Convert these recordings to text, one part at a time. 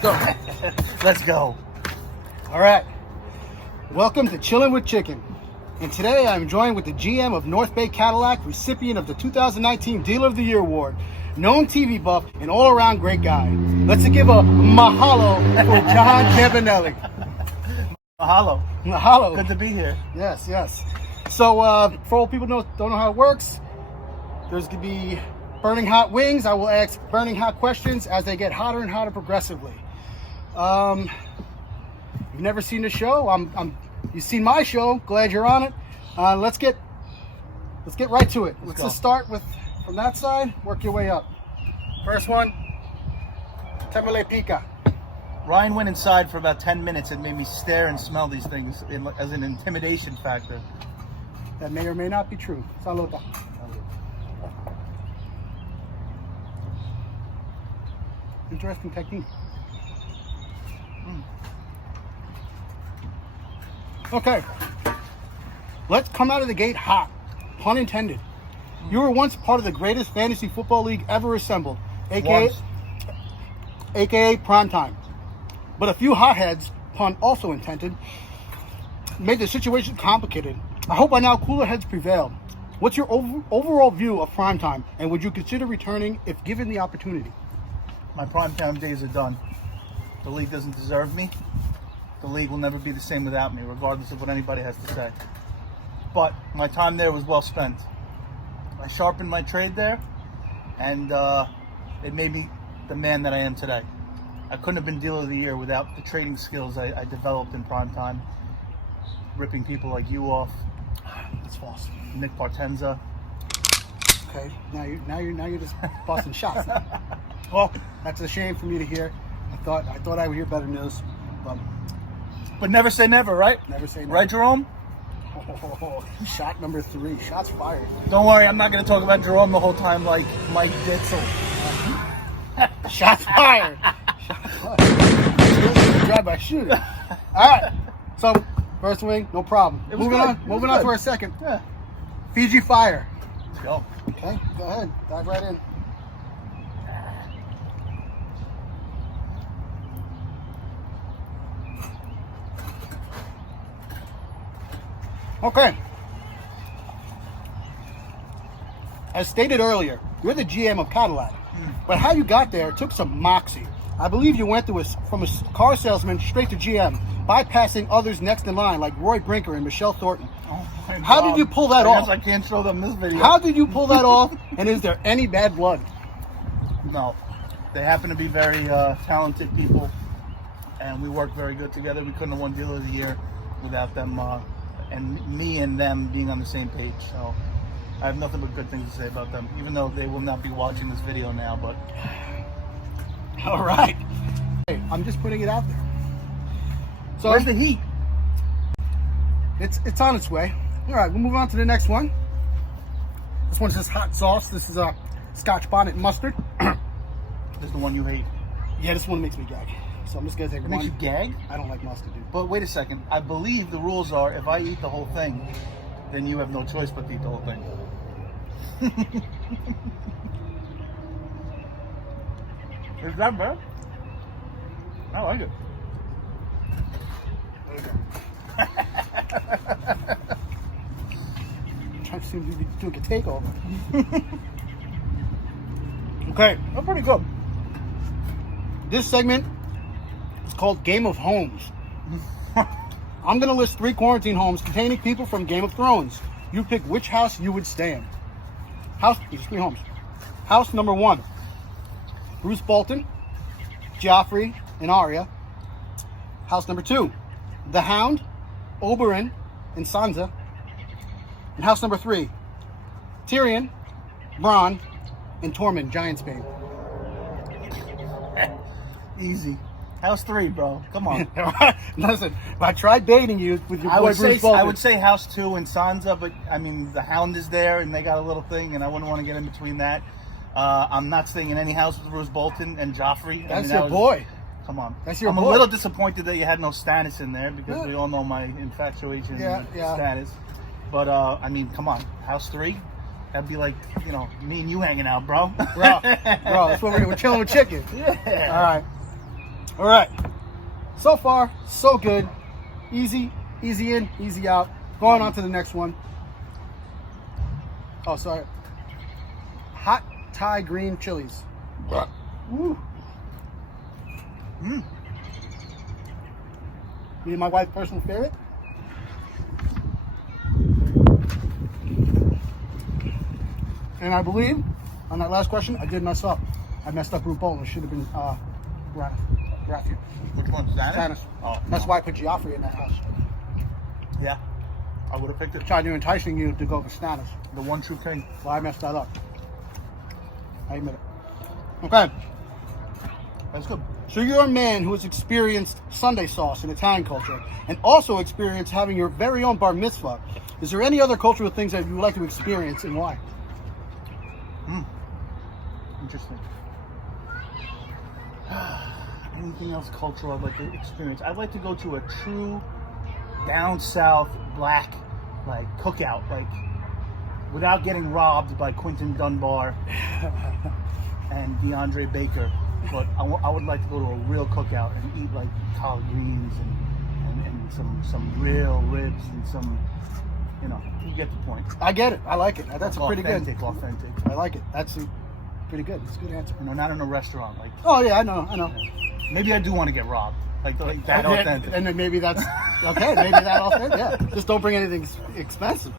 Let's go. Let's go. All right. Welcome to Chillin' with Chicken. And today I'm joined with the GM of North Bay Cadillac, recipient of the 2019 Dealer of the Year Award, known TV buff, and all-around great guy. Let's give a mahalo for John Campanelli. Mahalo. Mahalo. Good to be here. Yes, yes. So, for all people who don't know how it works, there's going to be burning hot wings. I will ask burning hot questions as they get hotter and hotter progressively. You've never seen the show. You've seen my show. Glad you're on it. Let's get right to it. Let's just start from that side. Work your way up. First one. Temele Pica. Ryan went inside for about 10 minutes and made me stare and smell these things as an intimidation factor. That may or may not be true. Saluda. Interesting technique. Okay. Let's come out of the gate hot. Pun intended. You were once part of the greatest fantasy football league ever assembled, aka Primetime. But a few hotheads, pun also intended, made the situation complicated. I hope by now cooler heads prevail. What's your overall view of Primetime, and would you consider returning if given the opportunity? My primetime days are done. The league doesn't deserve me. The league will never be the same without me, regardless of what anybody has to say. But my time there was well spent. I sharpened my trade there, and it made me the man that I am today. I couldn't have been Dealer of the Year without the trading skills I developed in primetime, ripping people like you off. That's false. Nick Partenza. Okay, now you're just busting shots. Well, that's a shame for me to hear. I thought I would hear better news, But never say never, right? Never say never. Right, Jerome? Oh, shot number 3. Shots fired. Don't worry, I'm not going to talk about Jerome the whole time like Mike Ditzel. Shots fired. Shots fired. Drive by shooter. All right. So first wing, no problem. Moving on for a second. Yeah. Fiji Fire. Let's go. Okay, go ahead. Dive right in. Okay. As stated earlier, you're the GM of Cadillac, but how you got there took some moxie. I believe you went from a car salesman straight to GM, bypassing others next in line like Roy Brinker and Michelle Thornton. Oh my How God. did you pull that off? I can't show them this video. How did you pull that off? And is there any bad blood? No. They happen to be very talented people, and we work very good together. We couldn't have won Dealer of the Year without them, and me and them being on the same page. So I have nothing but good things to say about them, even though they will not be watching this video now. But All right. Hey, I'm just putting it out there. So where's the heat? It's on its way. All right, we'll move on to the next one. This one's just hot sauce. This is a Scotch bonnet mustard. This is the one you hate. Yeah, this one makes me gag. So I'm just gonna take It one. makes you gag? I don't like mustard, dude. But wait a second. I believe the rules are if I eat the whole thing, then you have no choice but to eat the whole thing. Is that bad? I like it. Trying to do a takeover. Okay, That's pretty good. this segment is called Game of Homes. I'm gonna list 3 quarantine homes containing people from Game of Thrones. You pick which house you would stay in. These 3 homes. House number 1, Bruce Bolton, Joffrey, and Arya. House number 2, the Hound, Oberyn, and Sansa. And house number 3, Tyrion, Bronn, and Tormund, Giantsbane. Easy. House 3, bro. Come on. Listen, I tried baiting you with your boy Bruce Bolton. I would say House 2 and Sansa, but I mean the Hound is there and they got a little thing, and I wouldn't want to get in between that. I'm not staying in any house with Bruce Bolton and Joffrey. That's your boy. Come on. That's your I'm boy. a little disappointed that you had no Stannis in there because we all know my infatuation with Stannis. But I mean, come on, House 3. That'd be like, you know, me and you hanging out, bro. Bro, that's what we're chilling with chicken. Yeah. All right. All right. So far, so good. Easy in, easy out. Going on to the next one. Oh, sorry. Hot Thai green chilies. Woo. Me and my wife's personal favorite. And I believe, on that last question, I did mess up. I messed up Rupola. It should have been Rafi. Which one's Stannis? Stannis. Oh, That's no. why I put Joffrey in that house. Yeah, I would have picked it. Tried to enticing you to go for Stannis. The one true king. Well, I messed that up. I admit it. Okay. That's good. So you're a man who has experienced Sunday sauce in Italian culture and also experienced having your very own bar mitzvah. Is there any other cultural things that you would like to experience and why? Interesting. Anything else cultural I'd like to experience? I'd like to go to a true down south black like cookout, like without getting robbed by Quentin Dunbar and DeAndre Baker. But I would like to go to a real cookout and eat like collard greens and some real ribs and some, you know, you get the point. I get it. I like it. That's a pretty good. Authentic. I like it. That's pretty good. It's a good answer. You know, not in a restaurant. Like Oh yeah, I know. maybe I do want to get robbed. Like that authentic. And then maybe that's okay. Maybe that authentic. Yeah. Just don't bring anything expensive.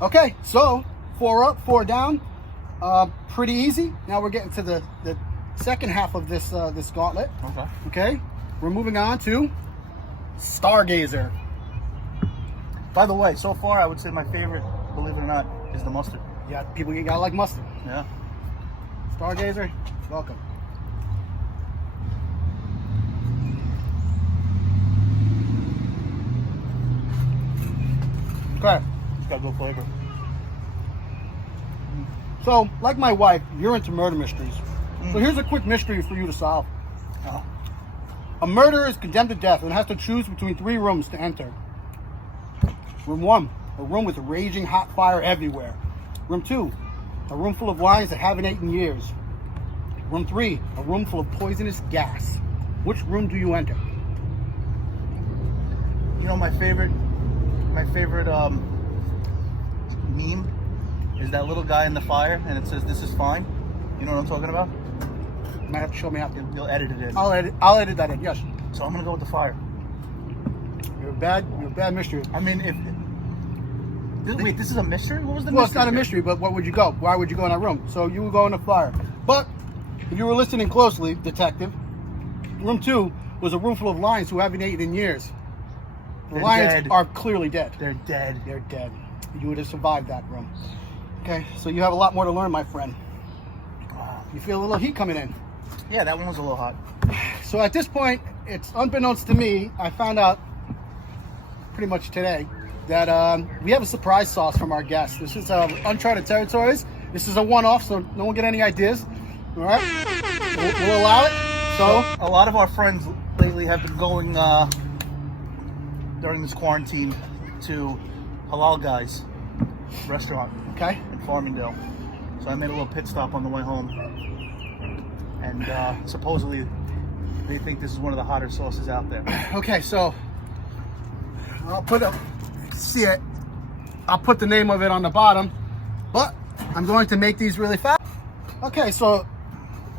Okay, so 4 up, 4 down. Pretty easy. Now we're getting to the second half of this this gauntlet. Okay. Okay, we're moving on to Stargazer. By the way, so far I would say my favorite, believe it or not, is the mustard. Yeah, people you gotta like mustard. Yeah. Stargazer, welcome. Okay. It's got good flavor. So, like my wife, you're into murder mysteries. So here's a quick mystery for you to solve. Oh. A murderer is condemned to death and has to choose between 3 rooms to enter. Room 1, a room with raging hot fire everywhere. Room 2, a room full of lions that haven't eaten in years. Room 3, a room full of poisonous gas. Which room do you enter? You know my favorite meme is that little guy in the fire and it says "This is fine." You know what I'm talking about? You might have to show me how. You'll edit it in. I'll edit that in. Yes. So I'm gonna go with the fire. You're a bad mystery. I mean, wait, this is a mystery? What was the mystery? Well, it's not a here? mystery, but what would you go? Why would you go in that room? So you would go in the fire. But if you were listening closely, detective, room 2 was a room full of lions who haven't eaten in years. The They're lions dead. are clearly dead. They're dead. They're dead. You would have survived that room. Okay, so you have a lot more to learn, my friend. You feel a little heat coming in. Yeah, that one was a little hot. So at this point, it's unbeknownst to me, I found out pretty much today that we have a surprise sauce from our guest. This is uncharted territories. This is a one-off, so no one get any ideas. All right, we'll allow it. So A lot of our friends lately have been going during this quarantine to Halal Guys restaurant okay, in Farmingdale. So I made a little pit stop on the way home. And supposedly they think this is one of the hotter sauces out there. okay. So I'll put I'll put the name of it on the bottom, but I'm going to make these really fast. Okay, so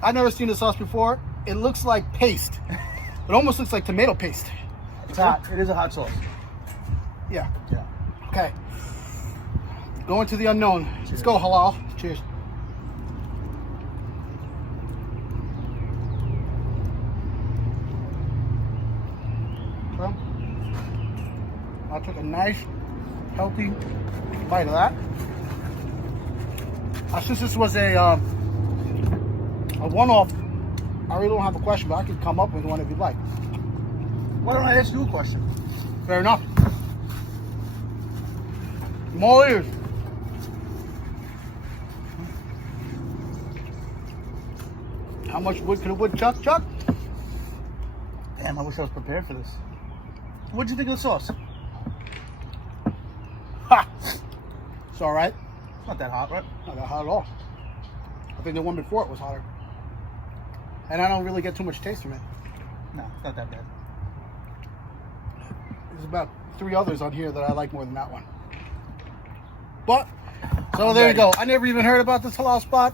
I've never seen this sauce before. It looks like paste. It almost looks like tomato paste. It's hot. It is a hot sauce. Yeah. Yeah. Okay. Going to the unknown. Let's Cheers. go, halal. Cheers. So, I took a nice, healthy bite of that. Since this was a one-off, I really don't have a question, but I could come up with one if you'd like. Why don't I ask you a question? Fair enough. I'm all ears. How much wood could a woodchuck chuck? Damn, I wish I was prepared for this. What'd you think of the sauce? Ha! It's all right. It's not that hot, right? Not that hot at all. I think the one before it was hotter. And I don't really get too much taste from it. No, it's not that bad. There's about 3 others on here that I like more than that one. But, so there you go. I never even heard about this halal spot.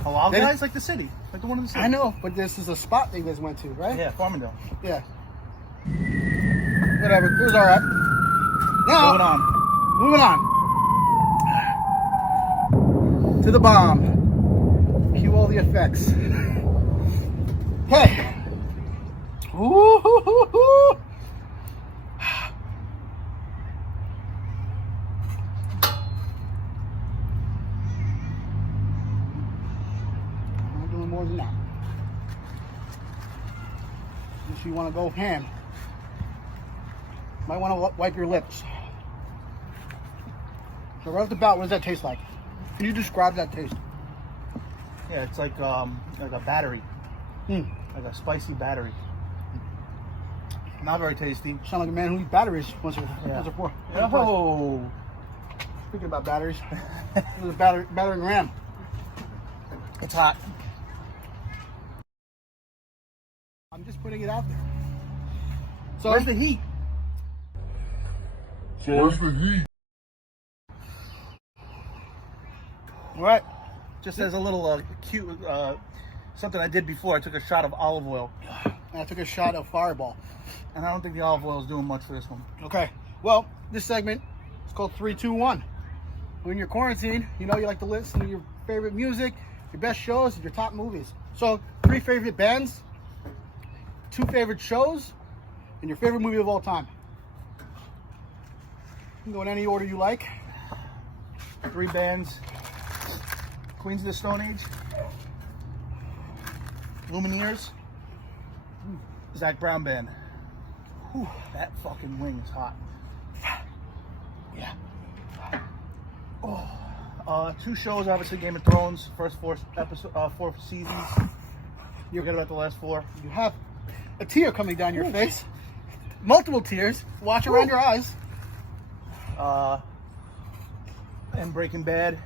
Halal They- guys like the city, like the one in the city. I know, but this is a spot that you guys went to, right? Yeah, Farmingdale. Yeah. Whatever. It was all right. Now, Moving on. moving on to the bomb. Cue all the effects. Okay. Ooh-hoo-hoo-hoo. I'm not doing more than that. If you want to go ham, might want to wipe your lips. So right off the bat, what does that taste like? Can you describe that taste? Yeah, it's like a battery, Mm. like a spicy battery. Not very tasty. Sound like a man who eats batteries once or four. Oh, Speaking about batteries, there's a battering ram. it's hot. I'm just putting it out there. So Where's the heat? all right. Just as a little cute something I did before. I took a shot of olive oil, And I took a shot of Fireball. and I don't think the olive oil is doing much for this one. Okay. Well, this segment is called 3, 2, 1. When you're quarantined, you know you like to listen to your favorite music, your best shows, and your top movies. So 3 favorite bands, 2 favorite shows, and your favorite movie of all time. You can go in any order you like. 3 bands: Queens of the Stone Age, Lumineers, Zach Brown Band. Whew, that fucking wing is hot. Yeah. 2 shows, obviously. Game of Thrones, first 4 seasons. You forget about the last 4. You have a tear coming down your face. Multiple tears. Watch around your eyes. And Breaking Bad.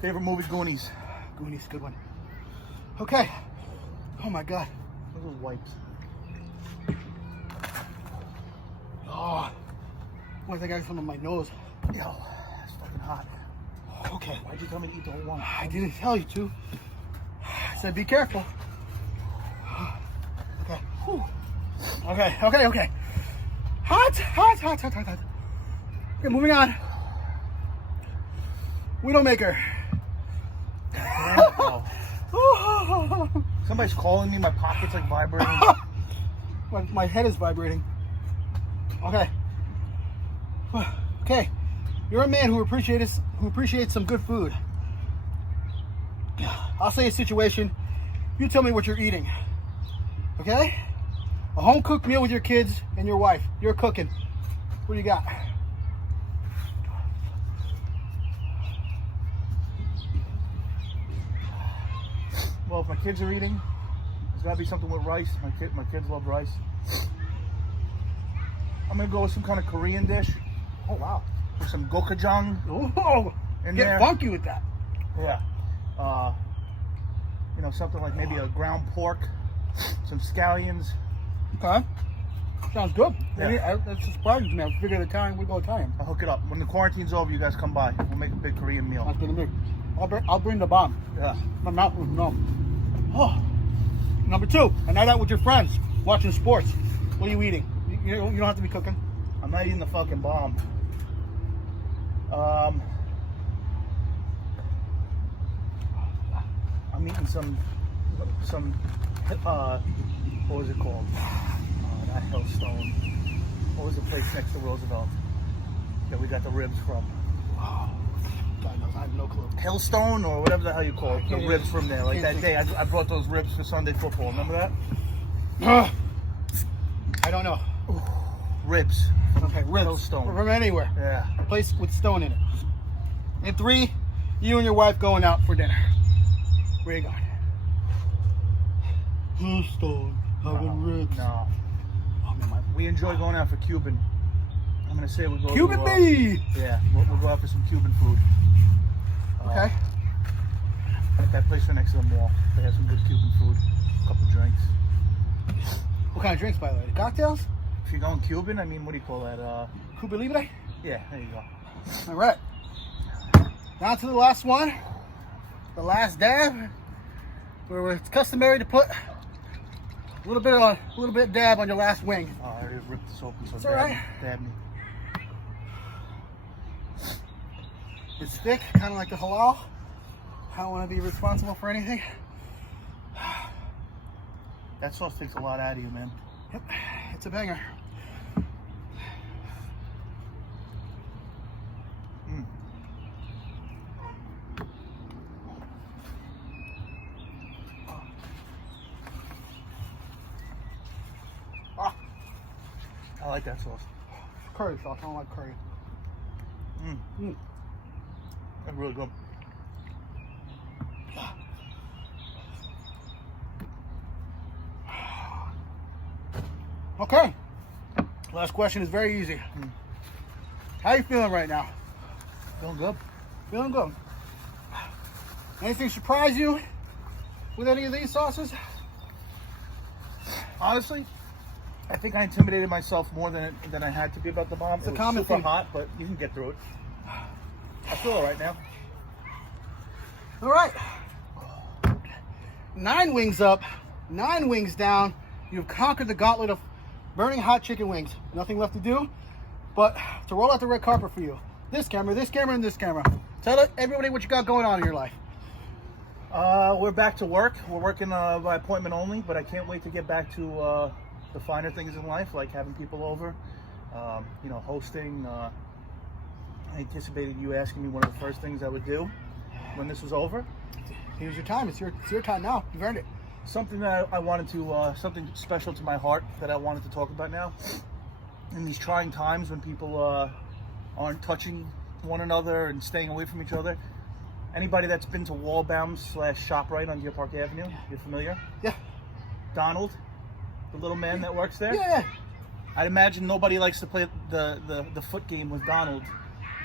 Favorite movie: Goonies. Goonies, good one. Okay. Oh my God. Those are wipes. Oh. Boy, I think I got some on my nose. Yo, that's fucking hot. Okay. Why'd you tell me to eat the whole one? I didn't tell you to. I said be careful. Okay. Whew. Okay. Hot. Okay, moving on. Widowmaker. Oh. Somebody's calling me. My pocket's like vibrating. My head is vibrating. Okay. Okay. You're a man who appreciates some good food. I'll say a situation. You tell me what you're eating. Okay? A home cooked meal with your kids and your wife. You're cooking. What do you got? Well, if my kids are eating, there's got to be something with rice. My kids love rice. I'm going to go with some kind of Korean dish. Oh, wow. With some gochujang. Oh, In get there. funky with that. Yeah. Something like maybe a ground pork, some scallions. Okay. Sounds good. Yeah. That's surprising to me. I figured Italian, we go Italian. I'll hook it up. When the quarantine's over, you guys come by. We'll make a big Korean meal. That's good to me. I'll bring the bomb. Yeah. My mouth was numb. Oh. Number 2, a night out with your friends, watching sports. What are you eating? You don't have to be cooking. I'm not eating the fucking bomb. I'm eating some what was it called? Not Hillstone. What was the place next to Roosevelt that we got the ribs from? Wow. God knows, I have no clue. Hillstone or whatever the hell you call it. The Can't ribs even- from there. Like can't that day, I brought those ribs for Sunday football. Remember that? I don't know. Ribs. Okay, ribs. Hillstone. From anywhere. Yeah. A place with stone in it. And 3, you and your wife going out for dinner. Where you going? Hillstone. Having ribs. No. Oh, man, We enjoy going out for Cuban. I'm gonna say we'll go. Cuban to, B! Yeah, we'll go out for some Cuban food. Okay. At that place right next to the mall, they have some good Cuban food. A couple drinks. What kind of drinks, by the way? Cocktails? If you're going Cuban, I mean, what do you call that? Cuba Libre? Yeah, there you go. All right. Down to the last one. The last dab. Where it's customary to put a little bit dab on your last wing. Oh, I already ripped this open, so It's all right. dab me. It's thick, kind of like the halal. I don't want to be responsible for anything. That sauce takes a lot out of you, man. Yep, it's a banger. Mm. Ah. I like that sauce. Curry sauce, I don't like curry. That's really good. Okay. Last question is very easy. How you feeling right now? Feeling good. Feeling good. Anything surprise you with any of these sauces? Honestly, I think I intimidated myself more than I had to be about the bomb. It's a It was common super theme. hot, but you can get through it. I feel all right now. All right. 9 wings up, 9 wings down. You've conquered the gauntlet of burning hot chicken wings. Nothing left to do but to roll out the red carpet for you. This camera, and this camera. Tell everybody what you got going on in your life. We're back to work. We're working by appointment only, but I can't wait to get back to the finer things in life, like having people over, hosting. I anticipated you asking me one of the first things I would do when this was over. Here's your time. It's your time now. You've earned it. Something that I wanted to, something special to my heart that I wanted to talk about now. In these trying times when people aren't touching one another and staying away from each other. Anybody that's been to Wallbound/ShopRite on Deer Park Avenue, you're familiar? Yeah. Donald, the little man that works there? Yeah. I'd imagine nobody likes to play the foot game with Donald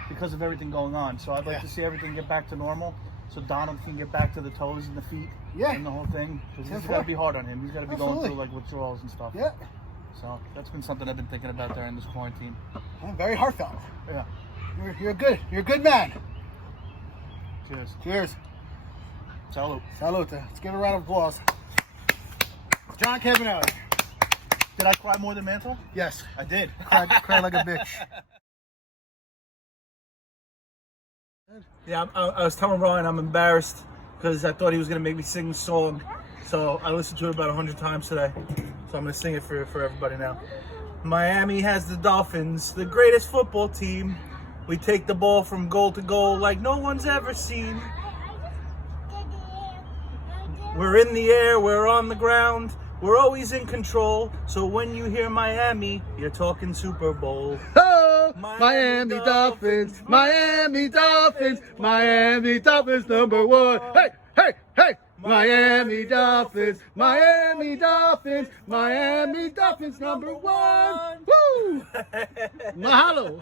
because of everything going on. So I'd like to see everything get back to normal so Donald can get back to the toes and the feet and the whole thing. Because it's got to be hard on him. He's got to be going through like withdrawals and stuff. Yeah. So that's been something I've been thinking about during this quarantine. Very heartfelt. Yeah. You're a good man. Cheers. Cheers. Salute. Salute. Let's give a round of applause. John Cavanelli. Did I cry more than Mantle? Yes. I did. Cry like a bitch. Yeah, I was telling Ryan I'm embarrassed because I thought he was going to make me sing the song. So I listened to it about 100 times today. So I'm going to sing it for everybody now. Miami has the Dolphins, the greatest football team. We take the ball from goal to goal like no one's ever seen. We're in the air, we're on the ground. We're always in control. So when you hear Miami, you're talking Super Bowl. Oh, Miami Dolphins, Miami Dolphins, Miami Dolphins #1. Hey, hey, hey! Miami Dolphins, Miami Dolphins, Miami Dolphins #1. Woo! Mahalo.